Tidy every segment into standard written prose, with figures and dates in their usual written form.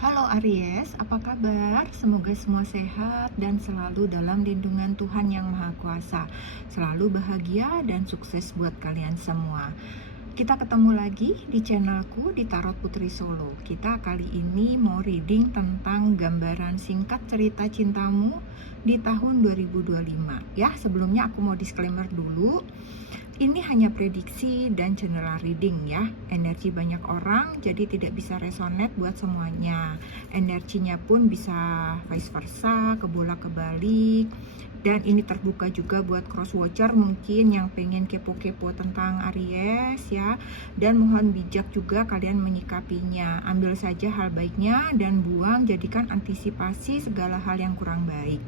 Halo Aries, apa kabar? Semoga semua sehat dan selalu dalam lindungan Tuhan Yang Maha Kuasa. Selalu bahagia dan sukses buat kalian semua. Kita ketemu lagi di channelku di Tarot Putri Solo. Kita kali ini mau reading tentang gambaran singkat cerita cintamu di tahun 2025. Ya, sebelumnya aku mau disclaimer dulu. Ini hanya prediksi dan general reading ya. Energi banyak orang jadi tidak bisa resonate buat semuanya. Energinya pun bisa vice versa, kebolak-kebalik. Dan ini terbuka juga buat cross watcher mungkin yang pengen kepo-kepo tentang Aries ya. Dan mohon bijak juga kalian menyikapinya. Ambil saja hal baiknya dan buang, jadikan antisipasi segala hal yang kurang baik.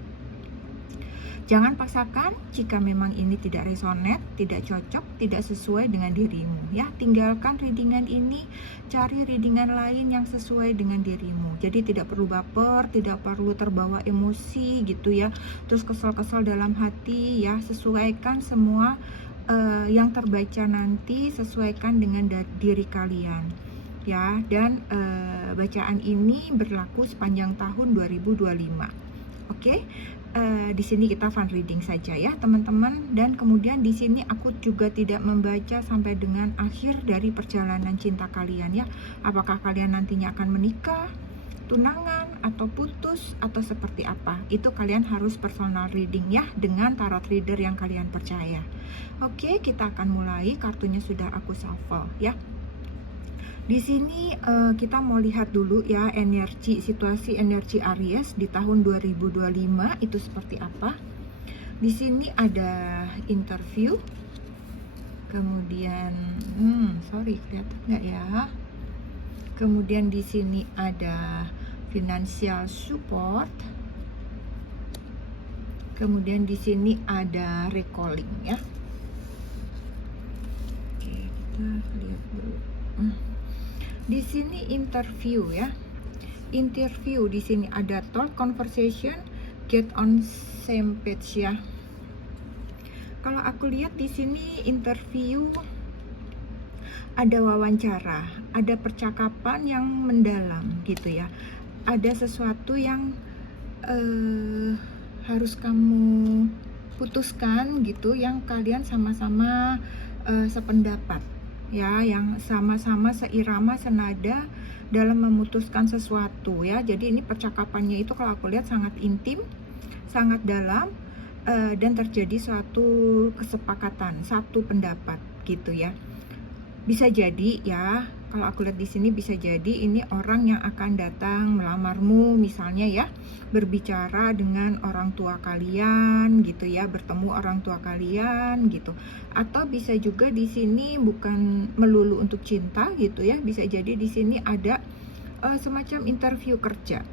Jangan paksakan jika memang ini tidak resonate, tidak cocok, tidak sesuai dengan dirimu ya. Tinggalkan readingan ini, cari readingan lain yang sesuai dengan dirimu. Jadi tidak perlu baper, tidak perlu terbawa emosi gitu ya. Terus kesel-kesel dalam hati ya. Sesuaikan semua yang terbaca nanti, sesuaikan dengan diri kalian ya. Dan bacaan ini berlaku sepanjang tahun 2025. Oke. Di sini kita fun reading saja ya teman-teman, dan kemudian di sini aku juga tidak membaca sampai dengan akhir dari perjalanan cinta kalian ya. Apakah kalian nantinya akan menikah, tunangan, atau putus, atau seperti apa? Itu kalian harus personal reading ya dengan tarot reader yang kalian percaya. Oke, kita akan mulai. Kartunya sudah aku shuffle ya. Di sini kita mau lihat dulu ya situasi energi Aries di tahun 2025 itu seperti apa. Di sini ada interview, kemudian sorry kelihatan nggak ya? Kemudian di sini ada financial support. Kemudian di sini ada recalling ya. Oke, kita lihat dulu. Di sini interview ya. Interview di sini ada talk, conversation, get on same page ya. Kalau aku lihat di sini interview ada wawancara, ada percakapan yang mendalam gitu ya. Ada sesuatu yang harus kamu putuskan gitu, yang kalian sama-sama sependapat ya, yang sama-sama seirama senada dalam memutuskan sesuatu ya. Jadi ini percakapannya itu kalau aku lihat sangat intim, sangat dalam, dan terjadi suatu kesepakatan, satu pendapat gitu ya. Bisa jadi ya, kalau aku lihat di sini bisa jadi ini orang yang akan datang melamarmu misalnya ya, berbicara dengan orang tua kalian gitu ya, bertemu orang tua kalian gitu. Atau bisa juga di sini bukan melulu untuk cinta gitu ya, bisa jadi di sini ada semacam interview kerja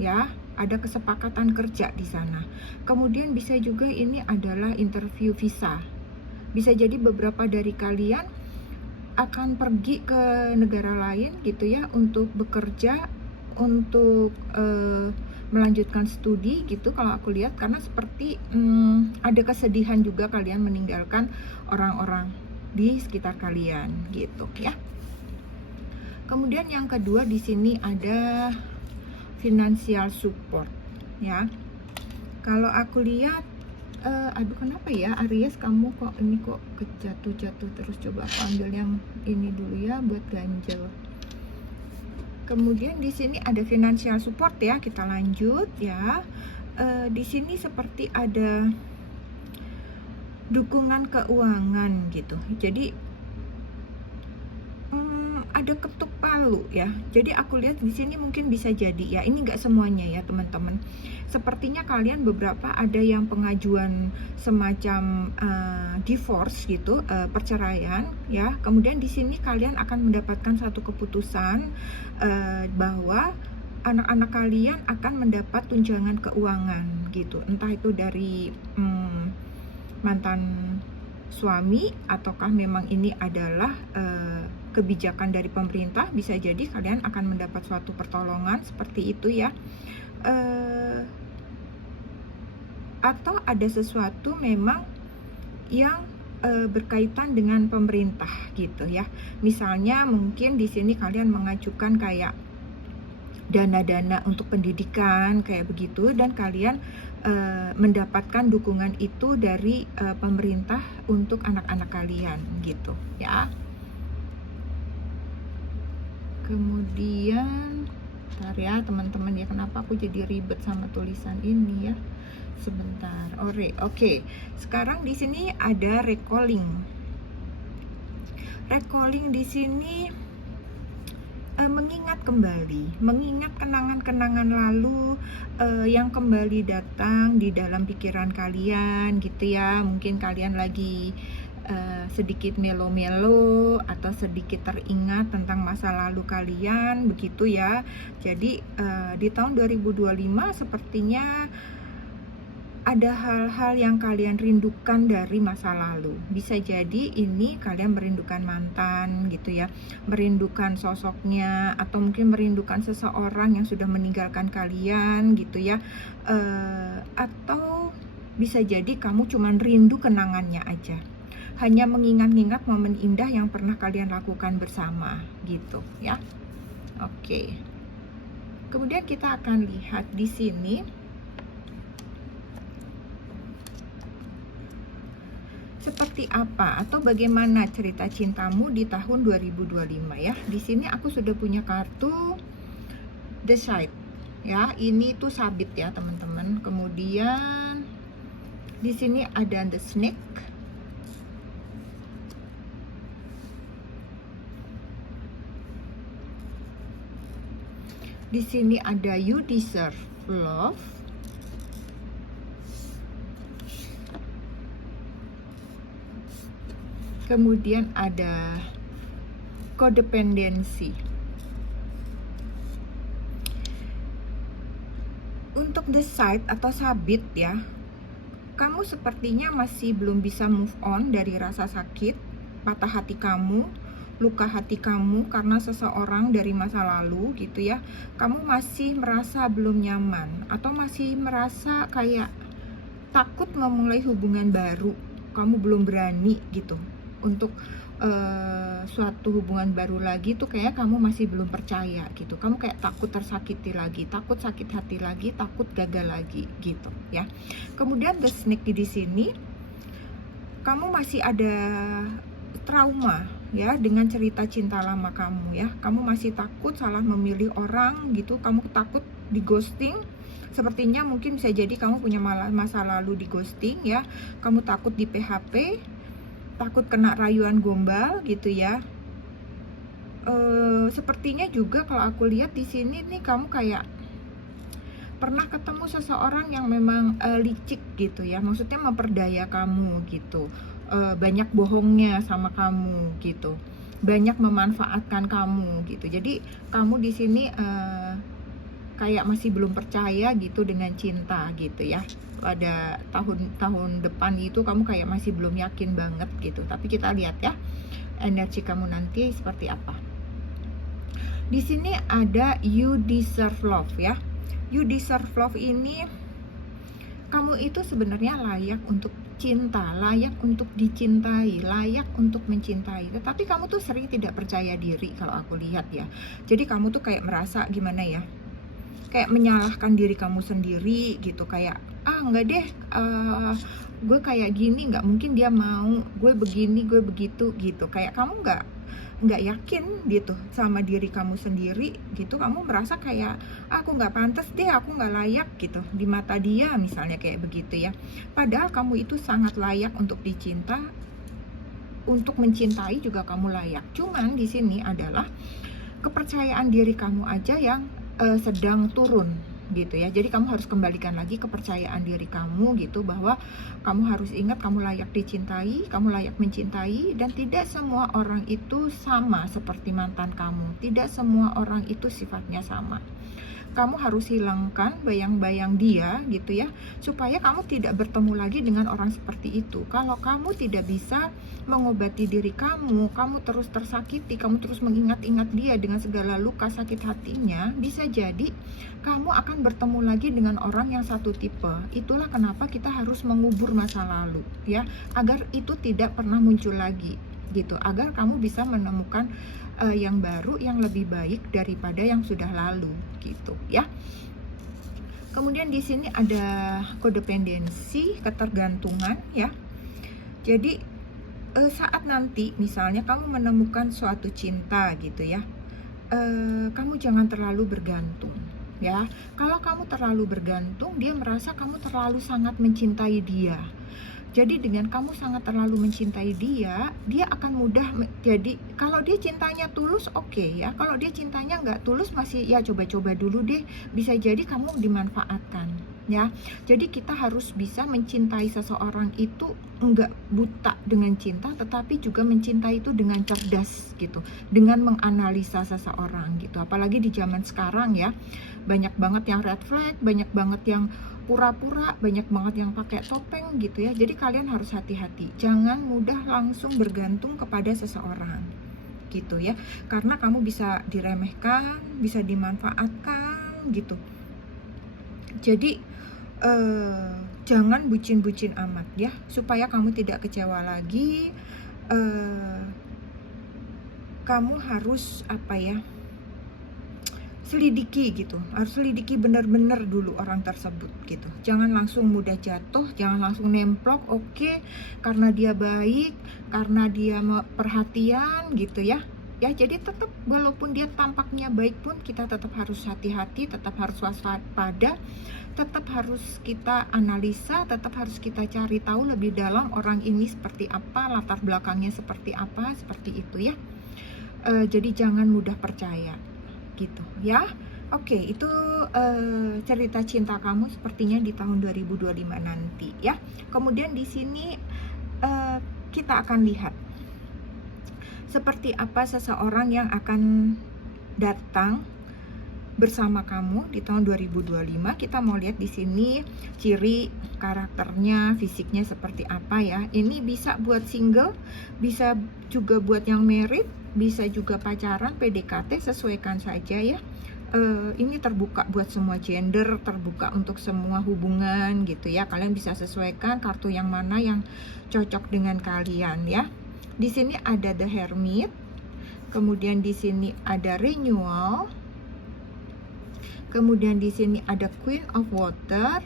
ya, ada kesepakatan kerja di sana. Kemudian bisa juga ini adalah interview visa. Bisa jadi beberapa dari kalian akan pergi ke negara lain gitu ya untuk bekerja, untuk melanjutkan studi gitu kalau aku lihat, karena seperti ada kesedihan juga kalian meninggalkan orang-orang di sekitar kalian gitu ya. Kemudian yang kedua di sini ada financial support ya. Kalau aku lihat aduh kenapa ya Aries, kamu kok ini kok jatuh terus. Coba aku ambil yang ini dulu ya buat ganjel. Kemudian di sini ada financial support ya, kita lanjut ya. Di sini seperti ada dukungan keuangan gitu. Jadi ada ketuk palu ya. Jadi aku lihat di sini mungkin bisa jadi ya, ini nggak semuanya ya teman-teman. Sepertinya kalian beberapa ada yang pengajuan semacam divorce gitu, perceraian ya. Kemudian di sini kalian akan mendapatkan satu keputusan bahwa anak-anak kalian akan mendapat tunjangan keuangan gitu. Entah itu dari mantan suami ataukah memang ini adalah kebijakan dari pemerintah. Bisa jadi kalian akan mendapat suatu pertolongan seperti itu ya. Atau ada sesuatu memang yang berkaitan dengan pemerintah gitu ya. Misalnya mungkin di sini kalian mengajukan kayak dana-dana untuk pendidikan kayak begitu, dan kalian mendapatkan dukungan itu dari pemerintah untuk anak-anak kalian gitu ya. Kemudian bentar ya teman-teman ya, kenapa aku jadi ribet sama tulisan ini ya, sebentar. Oke. Sekarang di sini ada recalling di sini. Mengingat kembali, mengingat kenangan-kenangan lalu yang kembali datang di dalam pikiran kalian gitu ya. Mungkin kalian lagi sedikit melo-melo atau sedikit teringat tentang masa lalu kalian begitu ya. Jadi di tahun 2025 sepertinya ada hal-hal yang kalian rindukan dari masa lalu. Bisa jadi ini kalian merindukan mantan gitu ya, merindukan sosoknya, atau mungkin merindukan seseorang yang sudah meninggalkan kalian gitu ya. Atau bisa jadi kamu cuman rindu kenangannya aja, hanya mengingat-ingat momen indah yang pernah kalian lakukan bersama gitu ya. Oke. Kemudian kita akan lihat di sini seperti apa atau bagaimana cerita cintamu di tahun 2025 ya. Di sini aku sudah punya kartu The Side ya. Ini tuh sabit ya teman-teman. Kemudian di sini ada The Snake. Di sini ada You Deserve Love. Kemudian ada codependency. Untuk the side atau sabit ya, kamu sepertinya masih belum bisa move on dari rasa sakit, patah hati kamu, luka hati kamu karena seseorang dari masa lalu gitu ya. Kamu masih merasa belum nyaman atau masih merasa kayak takut memulai hubungan baru. Kamu belum berani gitu untuk suatu hubungan baru lagi tuh, kayak kamu masih belum percaya gitu. Kamu kayak takut tersakiti lagi, takut sakit hati lagi, takut gagal lagi gitu ya. Kemudian the snake di sini, kamu masih ada trauma ya dengan cerita cinta lama kamu ya. Kamu masih takut salah memilih orang gitu, kamu takut di ghosting. Sepertinya mungkin bisa jadi kamu punya masa lalu di ghosting ya. Kamu takut di PHP, takut kena rayuan gombal gitu ya. Sepertinya juga kalau aku lihat di sini nih, kamu kayak pernah ketemu seseorang yang memang licik gitu ya. Maksudnya memperdaya kamu gitu. Banyak bohongnya sama kamu gitu. Banyak memanfaatkan kamu gitu. Jadi kamu di sini kayak masih belum percaya gitu dengan cinta gitu ya. Pada tahun depan itu kamu kayak masih belum yakin banget gitu. Tapi kita lihat ya energi kamu nanti seperti apa. Di sini ada You Deserve Love ya. You Deserve Love ini, kamu itu sebenarnya layak untuk cinta, layak untuk dicintai, layak untuk mencintai. Tetapi kamu tuh sering tidak percaya diri kalau aku lihat ya. Jadi kamu tuh kayak merasa gimana ya, kayak menyalahkan diri kamu sendiri gitu. Kayak enggak deh, gue kayak gini, nggak mungkin dia mau, gue begini, gue begitu gitu. Kayak kamu nggak yakin gitu sama diri kamu sendiri gitu. Kamu merasa kayak aku nggak pantas deh, aku nggak layak gitu di mata dia misalnya, kayak begitu ya. Padahal kamu itu sangat layak untuk dicinta, untuk mencintai juga kamu layak. Cuman di sini adalah kepercayaan diri kamu aja yang sedang turun gitu ya. Jadi kamu harus kembalikan lagi kepercayaan diri kamu gitu, bahwa kamu harus ingat kamu layak dicintai, kamu layak mencintai, dan tidak semua orang itu sama seperti mantan kamu. Tidak semua orang itu sifatnya sama. Kamu harus hilangkan bayang-bayang dia gitu ya, supaya kamu tidak bertemu lagi dengan orang seperti itu. Kalau kamu tidak bisa mengobati diri kamu, kamu terus tersakiti, kamu terus mengingat-ingat dia dengan segala luka sakit hatinya, bisa jadi kamu akan bertemu lagi dengan orang yang satu tipe. Itulah kenapa kita harus mengubur masa lalu ya, agar itu tidak pernah muncul lagi gitu, agar kamu bisa menemukan yang baru, yang lebih baik daripada yang sudah lalu gitu ya. Kemudian di sini ada kodependensi, ketergantungan ya. Jadi saat nanti misalnya kamu menemukan suatu cinta gitu ya, kamu jangan terlalu bergantung ya. Kalau kamu terlalu bergantung, dia merasa kamu terlalu sangat mencintai dia. Jadi dengan kamu sangat terlalu mencintai dia, dia akan mudah jadi kalau dia cintanya tulus oke ya. Kalau dia cintanya nggak tulus masih ya coba-coba dulu deh. Bisa jadi kamu dimanfaatkan ya. Jadi kita harus bisa mencintai seseorang itu nggak buta dengan cinta, tetapi juga mencintai itu dengan cerdas gitu, dengan menganalisa seseorang gitu. Apalagi di zaman sekarang ya, banyak banget yang red flag, banyak banget yang pura-pura, banyak banget yang pakai topeng gitu ya. Jadi kalian harus hati-hati, jangan mudah langsung bergantung kepada seseorang gitu ya, karena kamu bisa diremehkan, bisa dimanfaatkan gitu. Jadi jangan bucin-bucin amat ya, supaya kamu tidak kecewa lagi. Kamu harus apa ya, selidiki gitu, harus selidiki benar-benar dulu orang tersebut gitu. Jangan langsung mudah jatuh, jangan langsung nemplok. Oke, karena dia baik, karena dia perhatian gitu ya. Ya, jadi tetap walaupun dia tampaknya baik pun kita tetap harus hati-hati, tetap harus waspada, tetap harus kita analisa, tetap harus kita cari tahu lebih dalam orang ini seperti apa, latar belakangnya seperti apa, seperti itu ya. Jadi jangan mudah percaya gitu ya. Oke, itu cerita cinta kamu sepertinya di tahun 2025 nanti ya. Kemudian di sini kita akan lihat seperti apa seseorang yang akan datang bersama kamu di tahun 2025. Kita mau lihat di sini ciri karakternya, fisiknya seperti apa ya. Ini bisa buat single, bisa juga buat yang married, bisa juga pacaran, PDKT, sesuaikan saja ya. Ini terbuka buat semua gender, terbuka untuk semua hubungan gitu ya. Kalian bisa sesuaikan kartu yang mana yang cocok dengan kalian ya. Di sini ada The Hermit, kemudian di sini ada Renewal, kemudian di sini ada Queen of Water,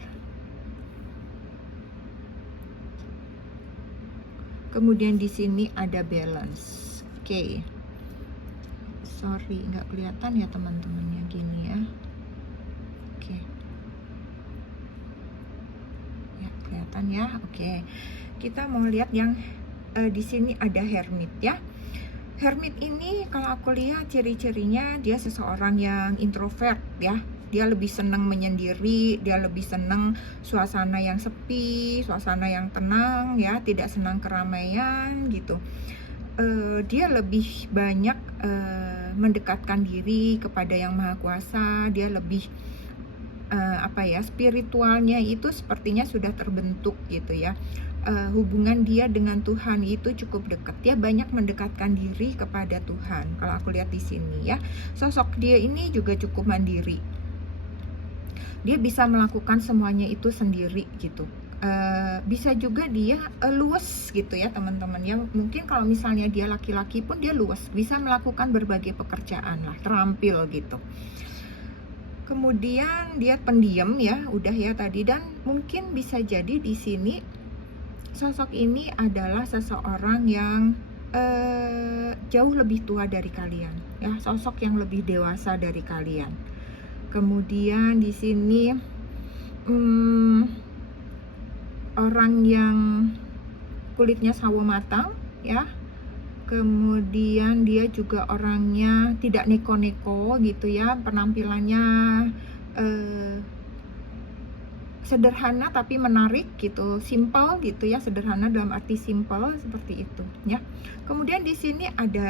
kemudian di sini ada Balance. Oke. Sorry, nggak kelihatan ya teman-temannya gini ya. Oke. Ya, kelihatan ya. Oke. Kita mau lihat yang di sini ada Hermit ya. Hermit ini kalau aku lihat ciri-cirinya dia seseorang yang introvert ya. Dia lebih senang menyendiri, dia lebih senang suasana yang sepi, suasana yang tenang ya, tidak senang keramaian gitu. Dia lebih banyak mendekatkan diri kepada Yang Maha Kuasa. Dia lebih spiritualnya itu sepertinya sudah terbentuk gitu ya. Hubungan dia dengan Tuhan itu cukup dekat. Dia banyak mendekatkan diri kepada Tuhan. Kalau aku lihat di sini ya, sosok dia ini juga cukup mandiri. Dia bisa melakukan semuanya itu sendiri gitu. Bisa juga dia luas gitu ya teman-teman ya. Mungkin kalau misalnya dia laki-laki pun dia luas, bisa melakukan berbagai pekerjaan lah, terampil gitu. Kemudian dia pendiam ya, udah ya tadi. Dan mungkin bisa jadi di sini sosok ini adalah seseorang yang jauh lebih tua dari kalian ya, sosok yang lebih dewasa dari kalian. Kemudian di sini orang yang kulitnya sawo matang ya. Kemudian dia juga orangnya tidak neko-neko gitu ya, penampilannya sederhana tapi menarik gitu, simple gitu ya, sederhana dalam arti simple seperti itu ya. Kemudian di sini ada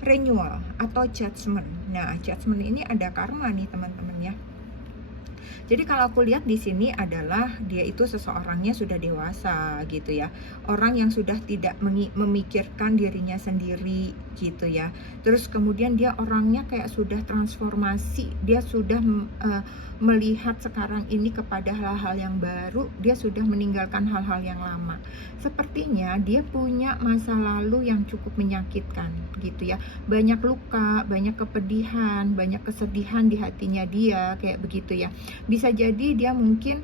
Renewal atau Judgment. Nah, Judgment ini ada karma nih teman-teman ya. Jadi kalau aku lihat di sini adalah dia itu seseorangnya sudah dewasa gitu ya. Orang yang sudah tidak memikirkan dirinya sendiri gitu ya. Terus kemudian dia orangnya kayak sudah transformasi, dia sudah melihat sekarang ini kepada hal-hal yang baru, dia sudah meninggalkan hal-hal yang lama. Sepertinya dia punya masa lalu yang cukup menyakitkan gitu ya. Banyak luka, banyak kepedihan, banyak kesedihan di hatinya dia kayak begitu ya. Bisa jadi dia mungkin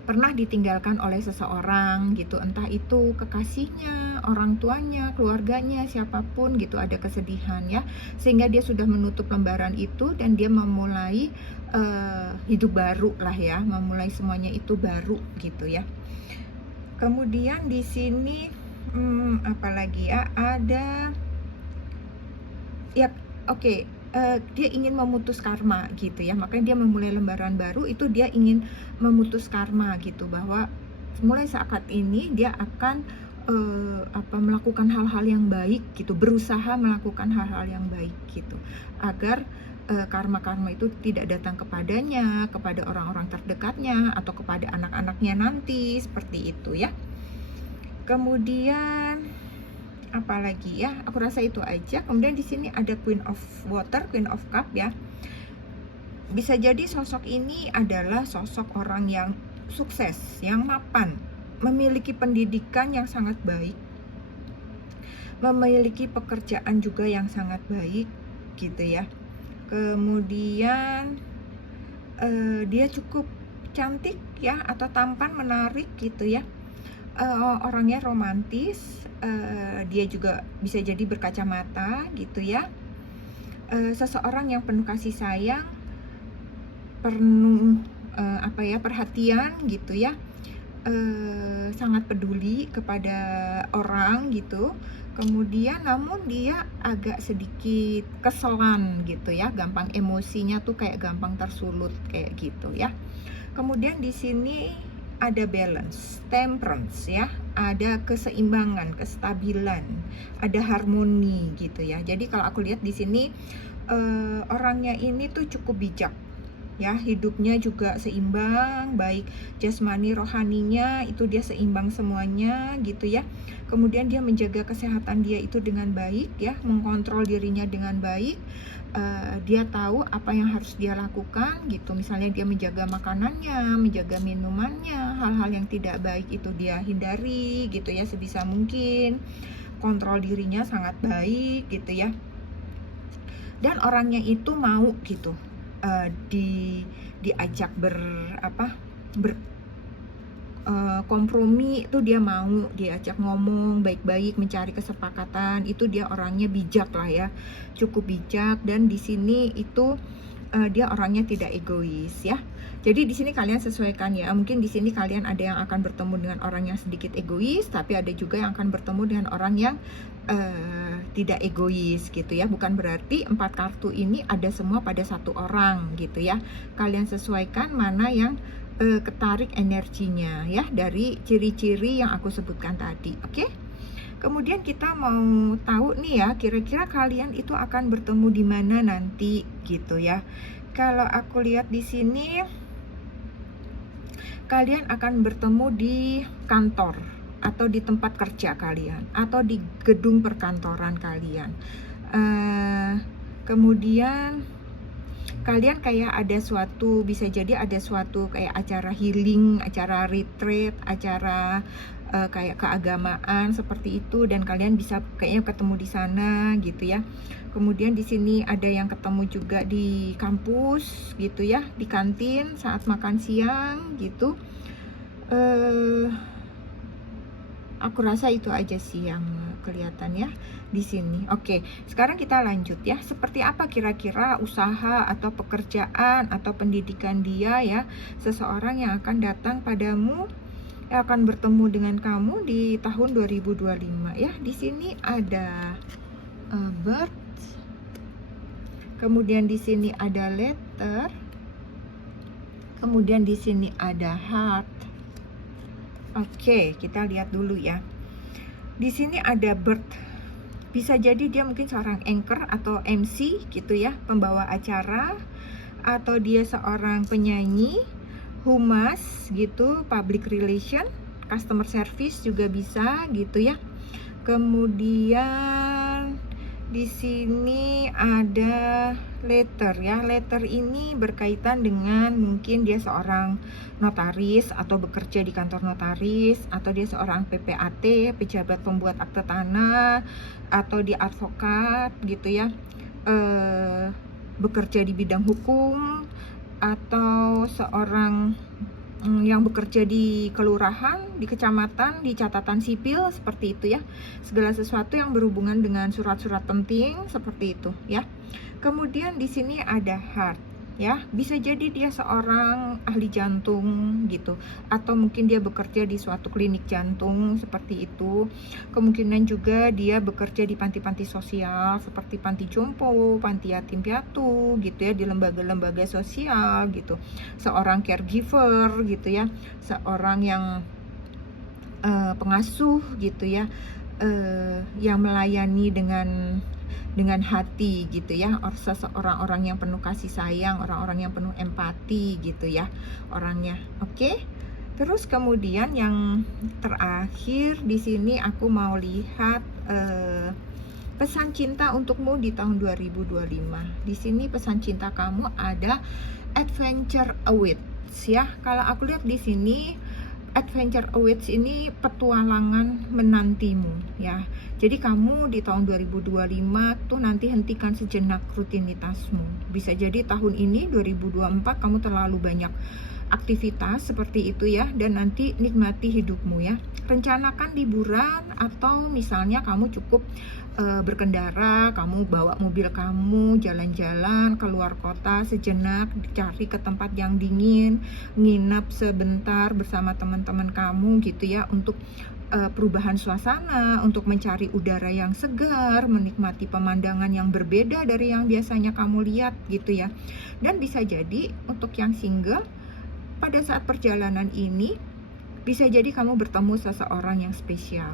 pernah ditinggalkan oleh seseorang gitu, entah itu kekasihnya, orang tuanya, keluarganya, siapapun gitu, ada kesedihan ya, sehingga dia sudah menutup lembaran itu dan dia memulai hidup baru lah ya, memulai semuanya itu baru gitu ya. Kemudian di sini apalagi ya, ada ya, oke. Dia ingin memutus karma gitu ya, makanya dia memulai lembaran baru itu, dia ingin memutus karma gitu, bahwa mulai saat ini dia akan melakukan hal-hal yang baik gitu, berusaha melakukan hal-hal yang baik gitu, agar karma-karma itu tidak datang kepadanya, kepada orang-orang terdekatnya, atau kepada anak-anaknya nanti, seperti itu ya. Kemudian apalagi ya, aku rasa itu aja. Kemudian di sini ada Queen of Water, Queen of Cup ya. Bisa jadi sosok ini adalah sosok orang yang sukses, yang mapan, memiliki pendidikan yang sangat baik, memiliki pekerjaan juga yang sangat baik gitu ya. Kemudian dia cukup cantik ya, atau tampan, menarik gitu ya. Orangnya romantis, dia juga bisa jadi berkacamata gitu ya. Seseorang yang penuh kasih sayang, penuh perhatian gitu ya, sangat peduli kepada orang gitu. Kemudian namun dia agak sedikit keselan gitu ya, gampang emosinya tuh kayak gampang tersulut kayak gitu ya. Kemudian di sini ada balance, temperance ya, ada keseimbangan, kestabilan, ada harmoni gitu ya. Jadi kalau aku lihat di sini orangnya ini tuh cukup bijak ya, hidupnya juga seimbang, baik jasmani rohaninya itu dia seimbang semuanya gitu ya. Kemudian dia menjaga kesehatan dia itu dengan baik ya, mengkontrol dirinya dengan baik. Dia tahu apa yang harus dia lakukan gitu, misalnya dia menjaga makanannya, menjaga minumannya, hal-hal yang tidak baik itu dia hindari gitu ya sebisa mungkin. Kontrol dirinya sangat baik gitu ya, dan orangnya itu mau gitu diajak kompromi itu, dia mau diajak ngomong baik-baik, mencari kesepakatan, itu dia orangnya bijak lah ya, cukup bijak. Dan di sini itu dia orangnya tidak egois ya. Jadi di sini kalian sesuaikan ya. Mungkin di sini kalian ada yang akan bertemu dengan orang yang sedikit egois, tapi ada juga yang akan bertemu dengan orang yang tidak egois gitu ya. Bukan berarti 4 kartu ini ada semua pada satu orang gitu ya. Kalian sesuaikan mana yang ketarik energinya ya, dari ciri-ciri yang aku sebutkan tadi. Oke? Kemudian kita mau tahu nih ya, kira-kira kalian itu akan bertemu di mana nanti gitu ya. Kalau aku lihat di sini, kalian akan bertemu di kantor atau di tempat kerja kalian, atau di gedung perkantoran kalian. Kemudian kalian kayak ada suatu, bisa jadi ada suatu kayak acara healing, acara retreat, acara kayak keagamaan seperti itu, dan kalian bisa kayaknya ketemu di sana gitu ya. Kemudian di sini ada yang ketemu juga di kampus gitu ya, di kantin saat makan siang gitu. Aku rasa itu aja sih yang kelihatan ya di sini. Oke, sekarang kita lanjut ya. Seperti apa kira-kira usaha atau pekerjaan atau pendidikan dia ya, seseorang yang akan datang padamu, yang akan bertemu dengan kamu di tahun 2025 ya. Di sini ada bird. Kemudian di sini ada letter. Kemudian di sini ada heart. Oke, kita lihat dulu ya. Di sini ada bird. Bisa jadi dia mungkin seorang anchor atau MC gitu ya, pembawa acara, atau dia seorang penyanyi, humas gitu, public relation, customer service juga bisa gitu ya. Kemudian di sini ada letter ya. Letter ini berkaitan dengan mungkin dia seorang notaris atau bekerja di kantor notaris, atau dia seorang PPAT, pejabat pembuat akte tanah, atau dia advokat gitu ya. Bekerja di bidang hukum, atau seorang yang bekerja di kelurahan, di kecamatan, di catatan sipil, seperti itu ya. Segala sesuatu yang berhubungan dengan surat-surat penting seperti itu ya. Kemudian di sini ada heart ya. Bisa jadi dia seorang ahli jantung gitu, atau mungkin dia bekerja di suatu klinik jantung seperti itu. Kemungkinan juga dia bekerja di panti-panti sosial seperti panti jompo, panti yatim piatu gitu ya, di lembaga-lembaga sosial gitu. Seorang caregiver gitu ya, seorang yang pengasuh gitu ya, yang melayani dengan hati gitu ya, seseorang orang yang penuh kasih sayang, orang-orang yang penuh empati gitu ya orangnya. Oke. Terus kemudian yang terakhir di sini aku mau lihat pesan cinta untukmu di tahun 2025. Di sini pesan cinta kamu ada adventure awaits ya. Kalau aku lihat di sini adventure awaits ini petualangan menantimu ya. Jadi kamu di tahun 2025 tuh nanti hentikan sejenak rutinitasmu. Bisa jadi tahun ini 2024 kamu terlalu banyak aktivitas seperti itu ya, dan nanti nikmati hidupmu ya. Rencanakan liburan, atau misalnya kamu cukup berkendara, kamu bawa mobil kamu jalan-jalan keluar kota sejenak, cari ke tempat yang dingin, nginep sebentar bersama teman-teman kamu gitu ya, untuk perubahan suasana, untuk mencari udara yang segar, menikmati pemandangan yang berbeda dari yang biasanya kamu lihat gitu ya. Dan bisa jadi untuk yang single, pada saat perjalanan ini bisa jadi kamu bertemu seseorang yang spesial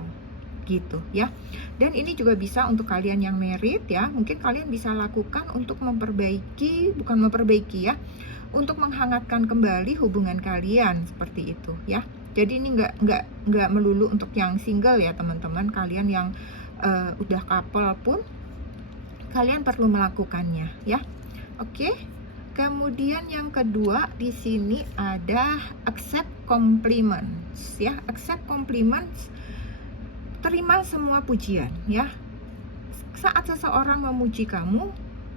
gitu ya. Dan ini juga bisa untuk kalian yang married ya. Mungkin kalian bisa lakukan untuk untuk menghangatkan kembali hubungan kalian seperti itu ya. Jadi ini nggak melulu untuk yang single ya teman-teman. Kalian yang udah couple pun kalian perlu melakukannya ya. Oke. Kemudian yang kedua di sini ada accept compliments ya. Accept compliments, terima semua pujian ya. Saat seseorang memuji kamu,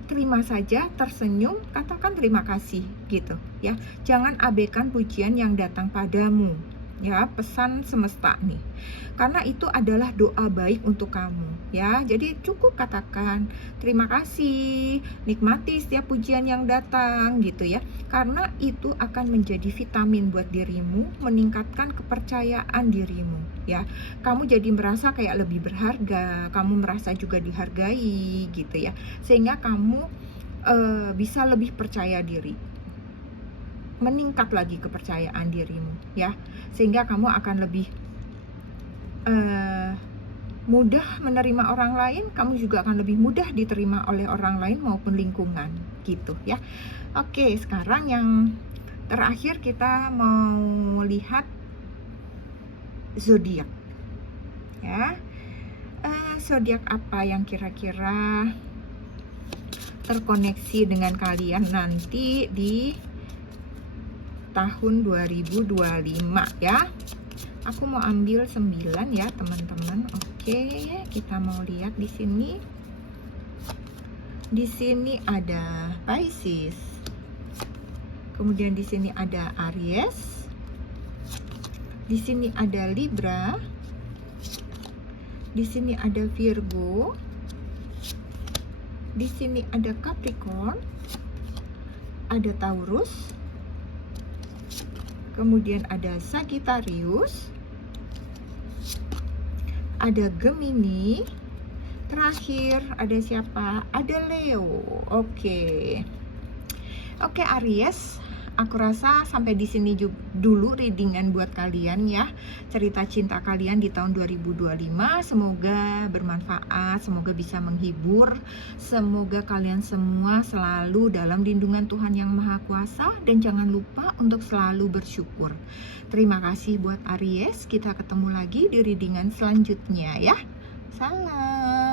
terima saja, tersenyum, katakan terima kasih gitu ya. Jangan abaikan pujian yang datang padamu ya, pesan semesta nih. Karena itu adalah doa baik untuk kamu ya. Jadi cukup katakan terima kasih, nikmati setiap pujian yang datang gitu ya. Karena itu akan menjadi vitamin buat dirimu, meningkatkan kepercayaan dirimu ya. Kamu jadi merasa kayak lebih berharga, kamu merasa juga dihargai gitu ya. Sehingga kamu bisa lebih percaya diri, meningkat lagi kepercayaan dirimu ya, sehingga kamu akan lebih mudah menerima orang lain. Kamu juga akan lebih mudah diterima oleh orang lain maupun lingkungan gitu ya. Oke, sekarang yang terakhir kita mau lihat zodiak ya. Zodiak apa yang kira-kira terkoneksi dengan kalian nanti di tahun 2025 ya. Aku mau ambil 9 ya teman-teman. Oke, kita mau lihat di sini. Di sini ada Pisces. Kemudian di sini ada Aries. Di sini ada Libra. Di sini ada Virgo. Di sini ada Capricorn. Ada Taurus. Kemudian ada Sagittarius, ada Gemini, terakhir ada siapa? Ada Leo. Oke, Aries. aku rasa sampai di sini dulu readingan buat kalian ya. Cerita cinta kalian di tahun 2025. Semoga bermanfaat, semoga bisa menghibur. Semoga kalian semua selalu dalam lindungan Tuhan Yang Maha Kuasa, dan jangan lupa untuk selalu bersyukur. Terima kasih buat Aries. Kita ketemu lagi di readingan selanjutnya ya. Salam.